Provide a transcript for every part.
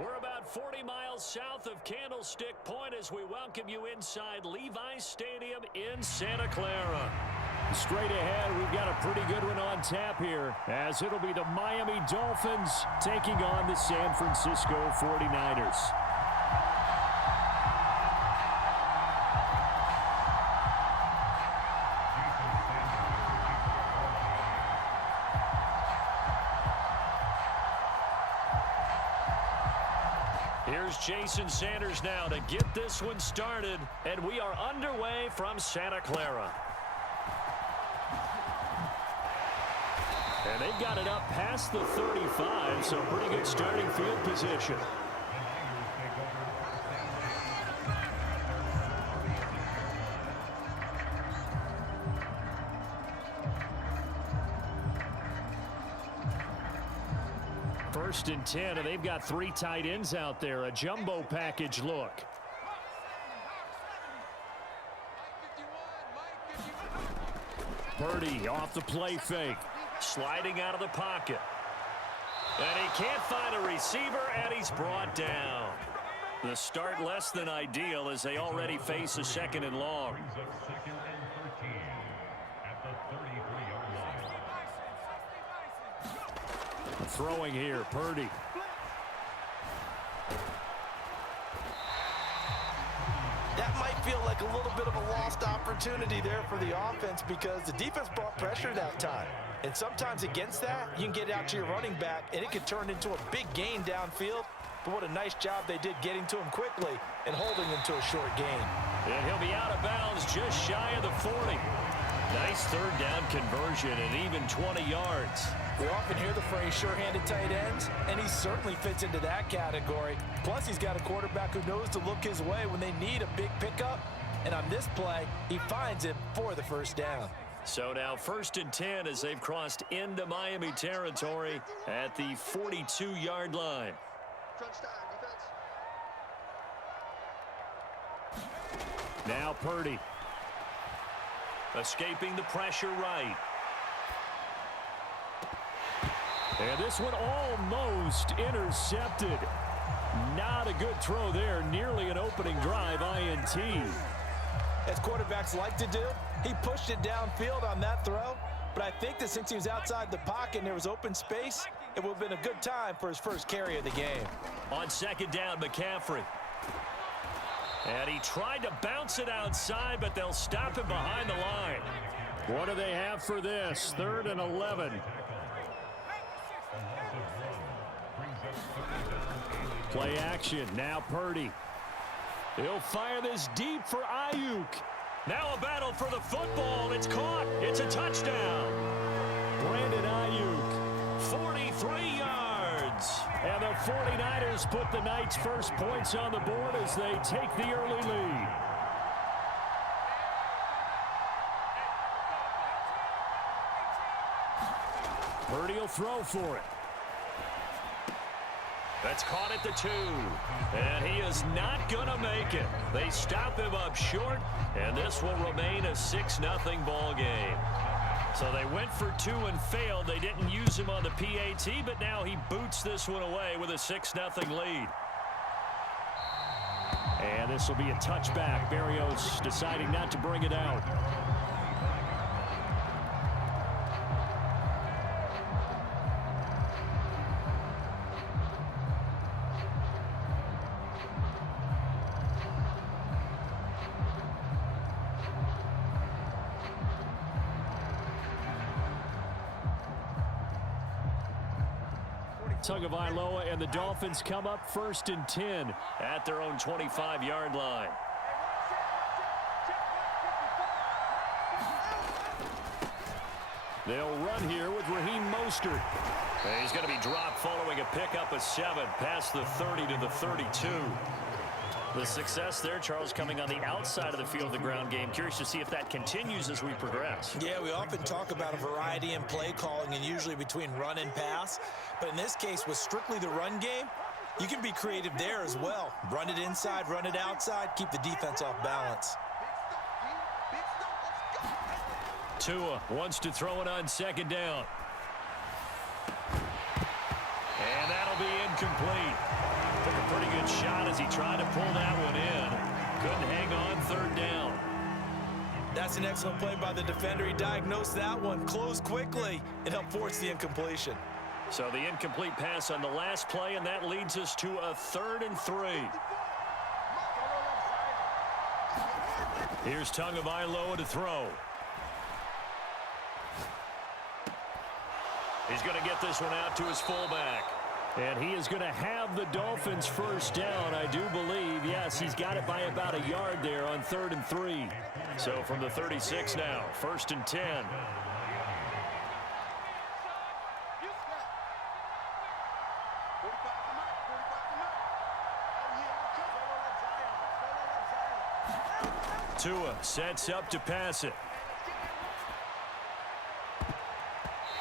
We're about 40 miles south of Candlestick Point as we welcome you inside Levi's Stadium in Santa Clara. Straight ahead, we've got a pretty good one on tap here, as it'll be the Miami Dolphins taking on the San Francisco 49ers. Here's Jason Sanders now to get this one started, and we are underway from Santa Clara. And they've got it up past the 35, so pretty good starting field position. First and 10, and they've got 3 tight ends out there. A jumbo package look. Purdy off the play fake. Sliding out of the pocket. And he can't find a receiver, and he's brought down. The start less than ideal as they already face a 2nd and long. Throwing here, Purdy. That might feel like a little bit of a lost opportunity there for the offense because the defense brought pressure that time. And sometimes against that, you can get out to your running back, and it can turn into a big gain downfield. But what a nice job they did getting to him quickly and holding him to a short gain. And he'll be out of bounds just shy of the 40. Nice 3rd down conversion and even 20 yards. We often hear the phrase sure-handed tight ends, and he certainly fits into that category. Plus, he's got a quarterback who knows to look his way when they need a big pickup. And on this play, he finds him for the 1st down. So now 1st and 10 as they've crossed into Miami territory at the 42-yard line. Now Purdy. Escaping the pressure right. And this one almost intercepted. Not a good throw there. Nearly an opening drive INT. As quarterbacks like to do, he pushed it downfield on that throw. But I think that since he was outside the pocket and there was open space, it would have been a good time for his first carry of the game. On 2nd down, McCaffrey. And he tried to bounce it outside, but they'll stop him behind the line. What do they have for this? 3rd and 11. Play action. Now Purdy. He'll fire this deep for Ayuk. Now a battle for the football. It's caught. It's a touchdown. Brandon Ayuk, 43 yards. And the 49ers put the Knights' first points on the board as they take the early lead. Purdy will throw for it. That's caught at the 2. And he is not going to make it. They stop him up short, and this will remain a 6-0 ball game. So they went for 2 and failed. They didn't use him on the PAT, but now he boots this one away with a 6-0 lead. And this will be a touchback. Berrios deciding not to bring it out. Tagovailoa and the Dolphins come up 1st and 10 at their own 25-yard line. They'll run here with Raheem Mostert. And he's going to be dropped following a pickup of 7 past the 30 to the 32. The success there, Charles, coming on the outside of the field of the ground game. Curious to see if that continues as we progress. Yeah, we often talk about a variety in play calling and usually between run and pass. But in this case, with strictly the run game, you can be creative there as well. Run it inside, run it outside, keep the defense off balance. Tua wants to throw it on 2nd down. And that'll be incomplete. The Good shot as he tried to pull that one in. Couldn't hang on third down. That's an excellent play by the defender. He diagnosed that one, closed quickly, and helped force the incompletion. So the incomplete pass on the last play, and that leads us to a 3rd and 3. Here's Tagovailoa to throw. He's going to get this one out to his fullback. And he is going to have the Dolphins first down, I do believe. Yes, he's got it by about a yard there on 3rd and 3. So from the 36 now, 1st and 10. Tua sets up to pass it.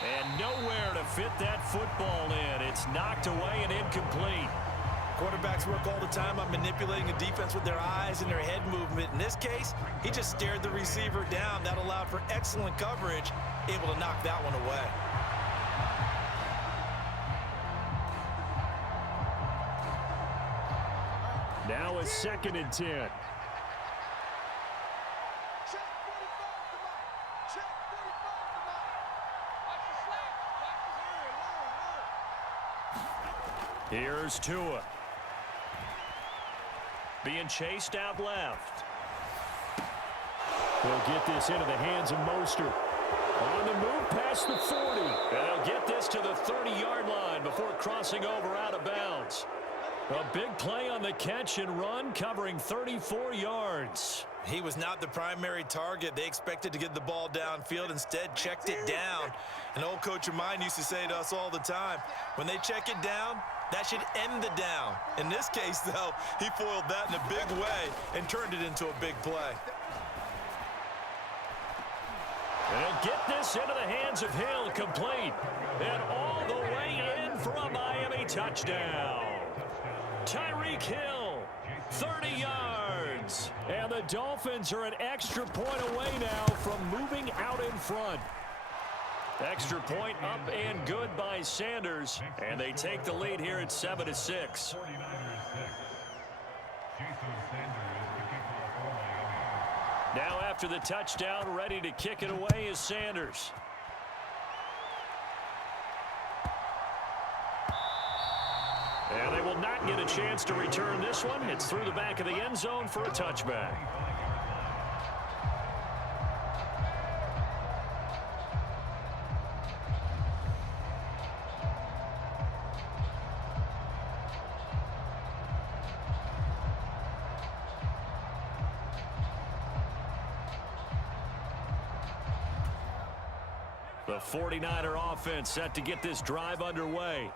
And nowhere to fit that football in. It's knocked away and incomplete. Quarterbacks work all the time on manipulating a defense with their eyes and their head movement. In this case, he just stared the receiver down. That allowed for excellent coverage, able to knock that one away. Now a 2nd and 10. Here's Tua. Being chased out left. They'll get this into the hands of Mostert. On the move past the 40. And they'll get this to the 30-yard line before crossing over out of bounds. A big play on the catch and run, covering 34 yards. He was not the primary target. They expected to get the ball downfield. Instead, checked it down. An old coach of mine used to say to us all the time, when they check it down, that should end the down. In this case, though, he foiled that in a big way and turned it into a big play. They'll get this into the hands of Hill, complete. And all the way in for a Miami touchdown. Tyreek Hill, 30 yards. And the Dolphins are an extra point away now from moving out in front. Extra point up and good by Sanders. And they take the lead here at 7-6. Now after the touchdown, ready to kick it away is Sanders. And they will not get a chance to return this one. It's through the back of the end zone for a touchback. The 49er offense set to get this drive underway.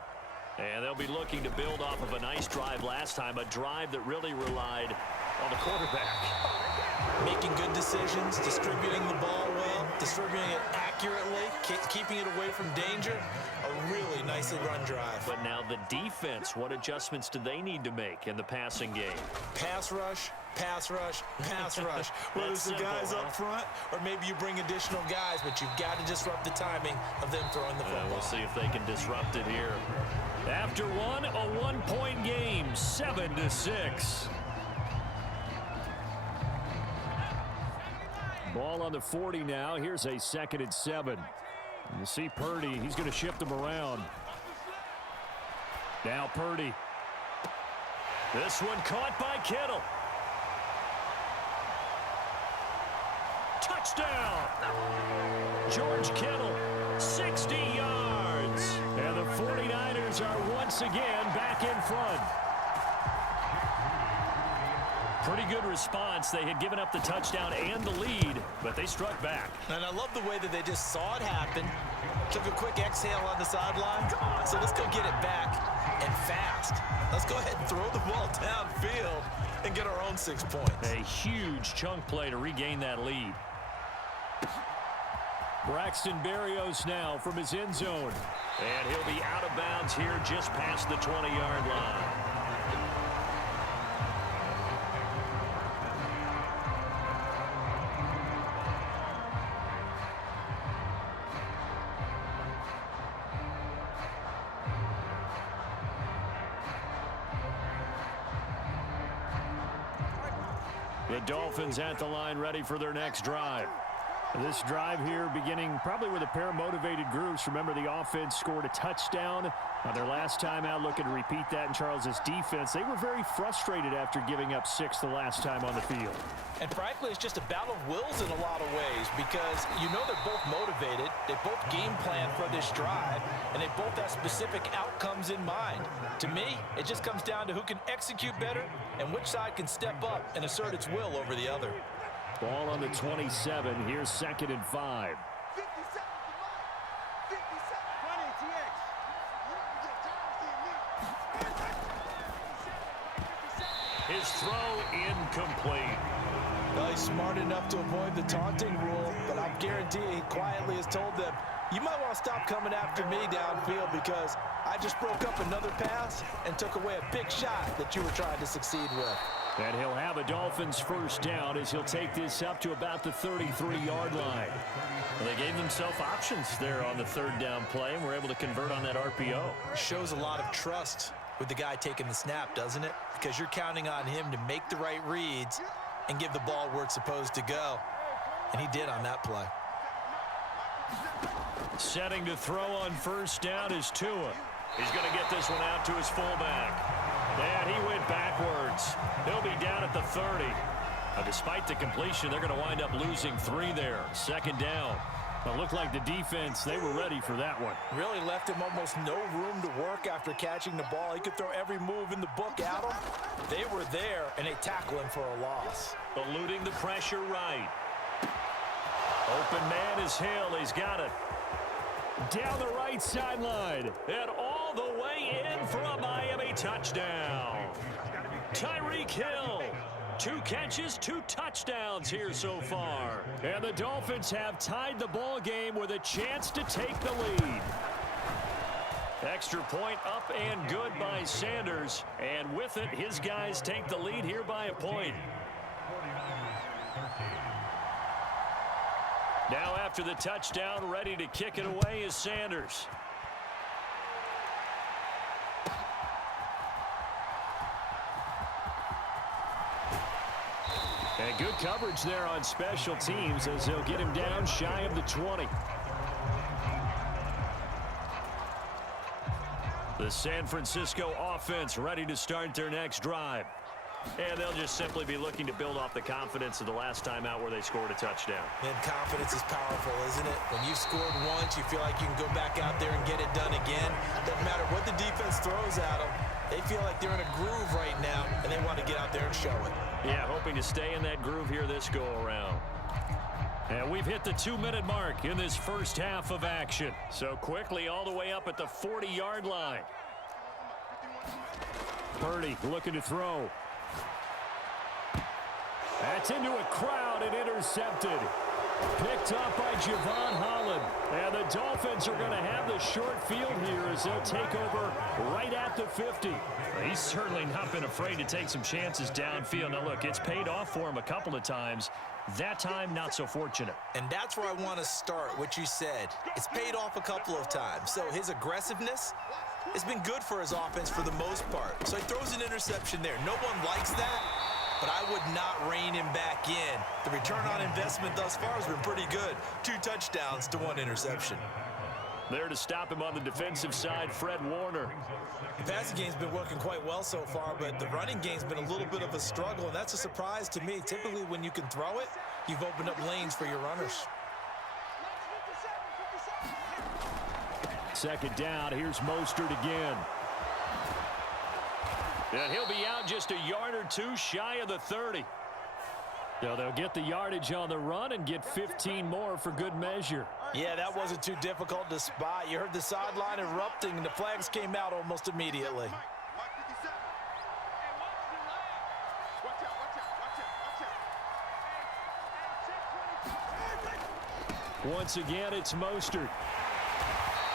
And they'll be looking to build off of a nice drive last time, a drive that really relied on the quarterback. Making good decisions, distributing the ball well, distributing it accurately, keeping it away from danger. A really nicely run drive. But now the defense, what adjustments do they need to make in the passing game? Pass rush, pass rush, pass rush. Whether it's the guys up front or maybe you bring additional guys, but you've got to disrupt the timing of them throwing the football. We'll see if they can disrupt it here. After one, a one-point game, 7-6. Ball on the 40 now. Here's a 2nd and 7. You see Purdy. He's going to shift them around. Now Purdy. This one caught by Kittle. Touchdown! George Kittle, 60 yards. And the 49ers are once again back in front. Pretty good response. They had given up the touchdown and the lead, but they struck back. And I love the way that they just saw it happen, took a quick exhale on the sideline. So let's go get it back and fast. Let's go ahead and throw the ball downfield and get our own 6 points. A huge chunk play to regain that lead. Braxton Berrios now from his end zone. And he'll be out of bounds here just past the 20-yard line. The Dolphins at the line, ready for their next drive. This drive here beginning probably with a pair of motivated groups. Remember, the offense scored a touchdown on their last time out, looking to repeat that in Charles's defense. They were very frustrated after giving up 6 the last time on the field. And frankly, it's just a battle of wills in a lot of ways because you know they're both motivated. They both game plan for this drive, and they both have specific outcomes in mind. To me, it just comes down to who can execute better and which side can step up and assert its will over the other. Ball on the 27. Here's 2nd and 5. His throw incomplete. Well, he's smart enough to avoid the taunting rule, but I guarantee he quietly has told them, you might want to stop coming after me downfield because I just broke up another pass and took away a big shot that you were trying to succeed with. And he'll have a Dolphins first down as he'll take this up to about the 33-yard line. Well, they gave themselves options there on the 3rd down play and were able to convert on that RPO. Shows a lot of trust with the guy taking the snap, doesn't it? Because you're counting on him to make the right reads and give the ball where it's supposed to go. And he did on that play. Setting to throw on first down is Tua. He's going to get this one out to his fullback. And he went backwards. He'll be down at the 30. Now, despite the completion, they're going to wind up losing 3 there. 2nd down. It looked like the defense, they were ready for that one. Really left him almost no room to work after catching the ball. He could throw every move in the book at him. They were there, and they tackle him for a loss. Eluding the pressure right. Open man is Hill. He's got it. Down the right sideline. And all the way in for a Miami touchdown. Tyreek Hill. 2 catches, 2 touchdowns here so far. And the Dolphins have tied the ball game with a chance to take the lead. Extra point up and good by Sanders. And with it, his guys take the lead here by a point. Now after the touchdown, ready to kick it away is Sanders. And good coverage there on special teams as they'll get him down shy of the 20. The San Francisco offense ready to start their next drive. And they'll just simply be looking to build off the confidence of the last time out where they scored a touchdown. And confidence is powerful, isn't it? When you've scored once, you feel like you can go back out there and get it done again. Doesn't matter what the defense throws at them. They feel like they're in a groove right now, and they want to get out there and show it. Yeah, hoping to stay in that groove here this go-around. And we've hit the 2-minute mark in this first half of action. So quickly all the way up at the 40-yard line. Purdy looking to throw. That's into a crowd and intercepted. Picked up by Javon Holland. And the Dolphins are going to have the short field here as they'll take over right at the 50. He's certainly not been afraid to take some chances downfield. Now, look, it's paid off for him a couple of times. That time, not so fortunate. And that's where I want to start, what you said. It's paid off a couple of times. So his aggressiveness has been good for his offense for the most part. So he throws an interception there. No one likes that. But I would not rein him back in. The return on investment thus far has been pretty good. 2 touchdowns to 1 interception. There to stop him on the defensive side, Fred Warner. The passing game's been working quite well so far, but the running game's been a little bit of a struggle, and that's a surprise to me. Typically, when you can throw it, you've opened up lanes for your runners. 2nd down, here's Mostert again. And he'll be out just a yard or 2 shy of the 30. So they'll get the yardage on the run and get 15 more for good measure. Yeah, that wasn't too difficult to spot. You heard the sideline erupting, and the flags came out almost immediately. Once again, it's Mostert.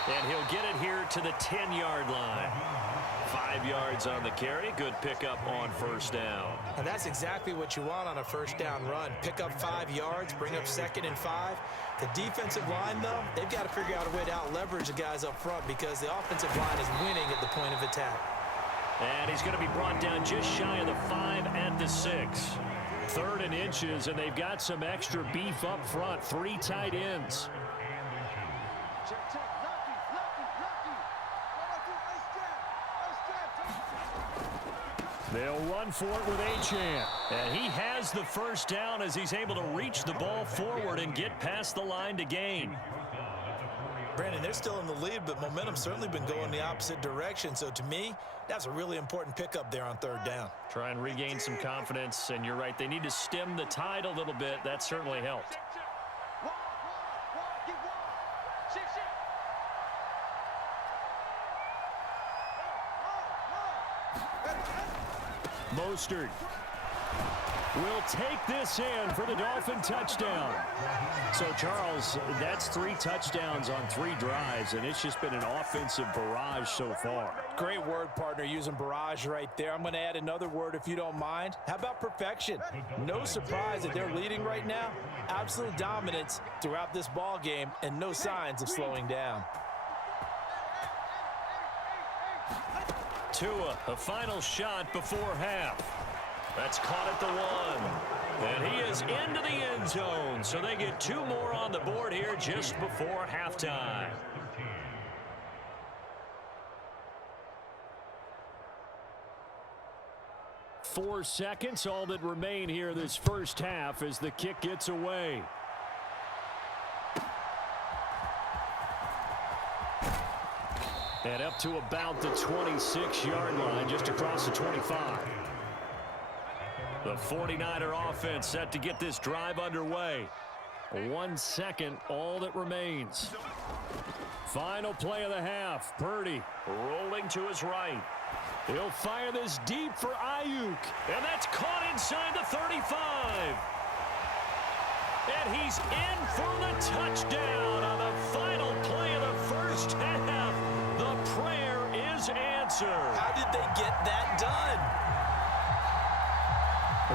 And he'll get it here to the 10-yard line. 5 yards on the carry. Good pickup on first down. And that's exactly what you want on a first down run. Pick up 5 yards, bring up 2nd and 5. The defensive line, though, they've got to figure out a way to out-leverage the guys up front because the offensive line is winning at the point of attack. And he's going to be brought down just shy of the 5 at the 6. 3rd and inches, and they've got some extra beef up front. 3 tight ends. They'll run for it with Achane. And he has the first down as he's able to reach the ball forward and get past the line to gain. Brandon, they're still in the lead, but momentum's certainly been going the opposite direction. So to me, that's a really important pickup there on 3rd down. Try and regain some confidence, and you're right. They need to stem the tide a little bit. That certainly helped. Mostert will take this in for the Dolphin touchdown. So, Charles, that's 3 touchdowns on 3 drives, and it's just been an offensive barrage so far. Great word, partner, using barrage right there. I'm going to add another word if you don't mind. How about perfection? No surprise that they're leading right now. Absolute dominance throughout this ball game and no signs of slowing down. Tua, a final shot before half. That's caught at the 1. And he is into the end zone. So they get 2 more on the board here just before halftime. Four seconds, all that remain here this first half as the kick gets away. And up to about the 26-yard line, just across the 25. The 49er offense set to get this drive underway. 1 second, all that remains. Final play of the half. Purdy rolling to his right. He'll fire this deep for Ayuk. And that's caught inside the 35. And he's in for the touchdown on the final play of the first half. The prayer is answered. How did they get that done?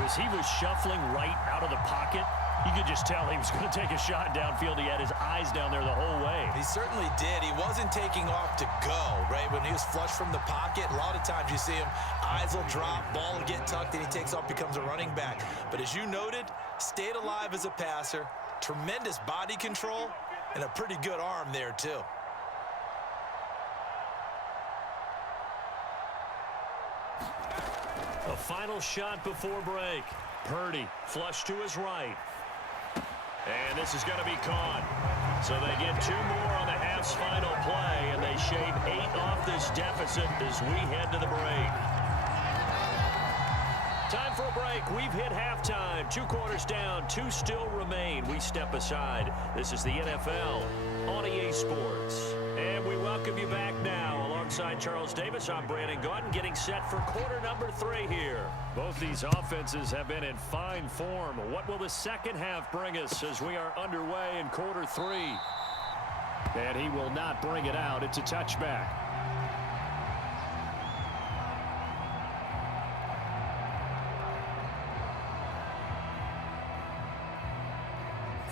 As he was shuffling right out of the pocket, you could just tell he was going to take a shot downfield. He had his eyes down there the whole way. He certainly did. He wasn't taking off to go, right? When he was flush from the pocket, a lot of times you see him, eyes will drop, ball will get tucked, and he takes off, becomes a running back. But as you noted, stayed alive as a passer, tremendous body control, and a pretty good arm there, too. A final shot before break. Purdy flush to his right. And this is going to be caught. So they get 2 more on the half's final play, and they shave 8 off this deficit as we head to the break. Time for a break. We've hit halftime. 2 quarters down, 2 still remain. We step aside. This is the NFL on EA Sports. And we welcome you back now. Alongside Charles Davis, I'm Brandon Gaudin, getting set for quarter number 3 here. Both these offenses have been in fine form. What will the second half bring us as we are underway in quarter 3? And he will not bring it out. It's a touchback.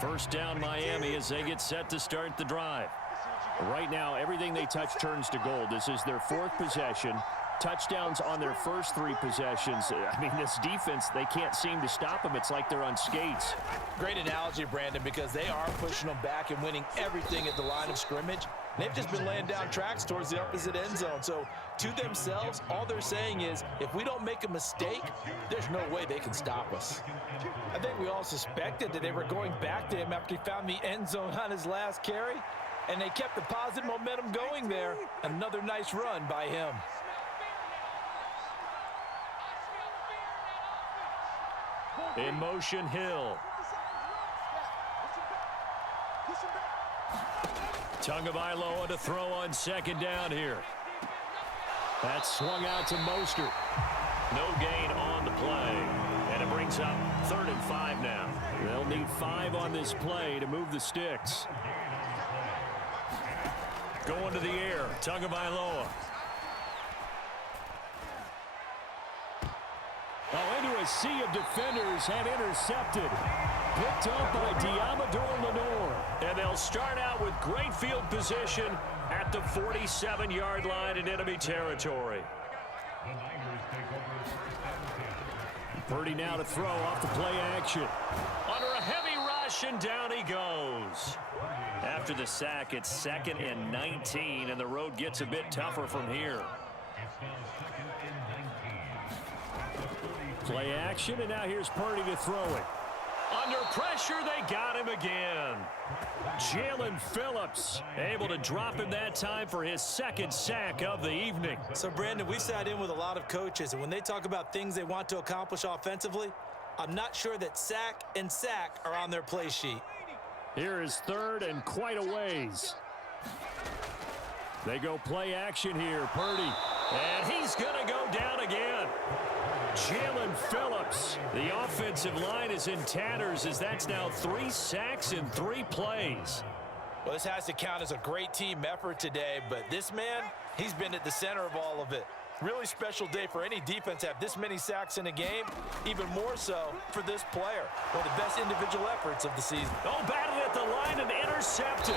First down Miami as they get set to start the drive. Right now, everything they touch turns to gold. This is their 4th possession. Touchdowns on their first 3 possessions. I mean, this defense, they can't seem to stop them. It's like they're on skates. Great analogy, Brandon, because they are pushing them back and winning everything at the line of scrimmage. They've just been laying down tracks towards the opposite end zone. So to themselves, all they're saying is, if we don't make a mistake, there's no way they can stop us. I think we all suspected that they were going back to him after he found the end zone on his last carry. And they kept the positive momentum going there. Another nice run by him. In motion, Hill. Tagovailoa to throw on second down here. That swung out to Mostert. No gain on the play. And it brings up 3rd and 5 now. They'll need 5 on this play to move the sticks. Going to the air, Tagovailoa. Oh, into a sea of defenders and intercepted. Picked up by Diamador Lenore. And they'll start out with great field position at the 47-yard line in enemy territory. Purdy now to throw off the play action. Under a heavy rush, and down he goes. After the sack, it's 2nd and 19, and the road gets a bit tougher from here. Play action, and now here's Purdy to throw it. Under pressure, they got him again. Jalen Phillips able to drop him that time for his 2nd sack of the evening. So, Brandon, we've sat in with a lot of coaches, and when they talk about things they want to accomplish offensively, I'm not sure that sack and sack are on their play sheet. Here is 3rd and quite a ways. They go play action here. Purdy. And he's going to go down again. Jalen Phillips. The offensive line is in tatters as that's now 3 sacks in 3 plays. Well, this has to count as a great team effort today, but this man, he's been at the center of all of it. Really special day for any defense to have this many sacks in a game, even more so for this player. One of the best individual efforts of the season. Oh, batted at the line and intercepted.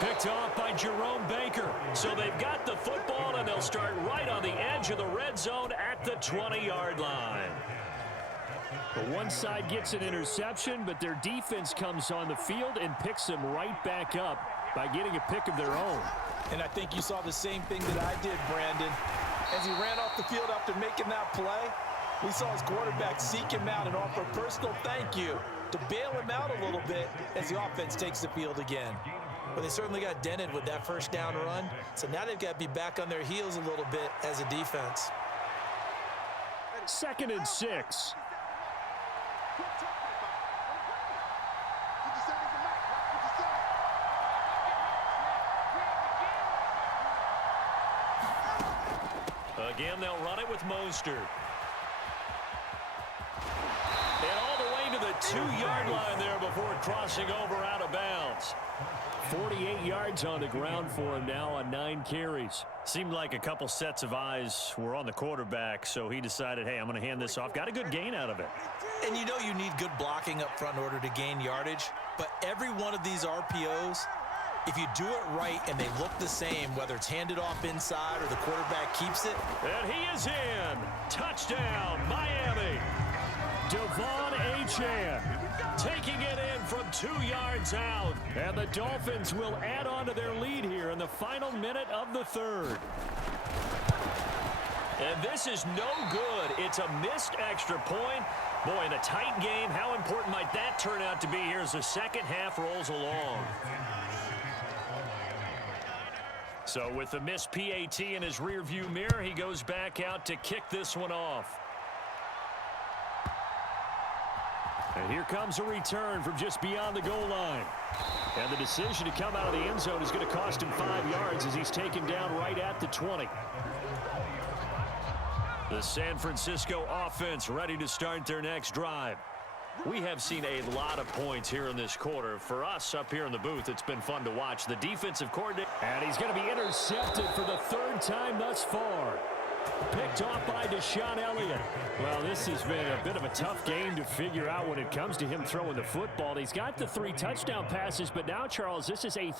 Picked off by Jerome Baker. So they've got the football, and they'll start right on the edge of the red zone at the 20-yard line. The one side gets an interception, but their defense comes on the field and picks them right back up by getting a pick of their own. And I think you saw the same thing that I did, Brandon. As he ran off the field after making that play, we saw his quarterback seek him out and offer a personal thank you to bail him out a little bit as the offense takes the field again. Well, they certainly got dented with that first down run, so now they've got to be back on their heels a little bit as a defense. 2nd and 6. Again, they'll run it with Mostert. And all the way to the 2-yard line there before crossing over out of bounds. 48 yards on the ground for him now on 9 carries. Seemed like a couple sets of eyes were on the quarterback, so he decided, hey, I'm going to hand this off. Got a good gain out of it. And you know you need good blocking up front in order to gain yardage, but every one of these RPOs, if you do it right and they look the same, whether it's handed off inside or the quarterback keeps it. And he is in. Touchdown, Miami. Devon Achane taking it in from 2 yards out. And the Dolphins will add on to their lead here in the final minute of the 3rd. And this is no good. It's a missed extra point. Boy, in a tight game, how important might that turn out to be here as the second half rolls along? So with the missed PAT in his rearview mirror, he goes back out to kick this one off. And here comes a return from just beyond the goal line. And the decision to come out of the end zone is going to cost him 5 yards as he's taken down right at the 20. The San Francisco offense ready to start their next drive. We have seen a lot of points here in this quarter. For us up here in the booth, it's been fun to watch. The defensive coordinator. And he's going to be intercepted for the 3rd time thus far. Picked off by Deshaun Elliott. Well, this has been a bit of a tough game to figure out when it comes to him throwing the football. He's got the 3 touchdown passes, but now, Charles, this is a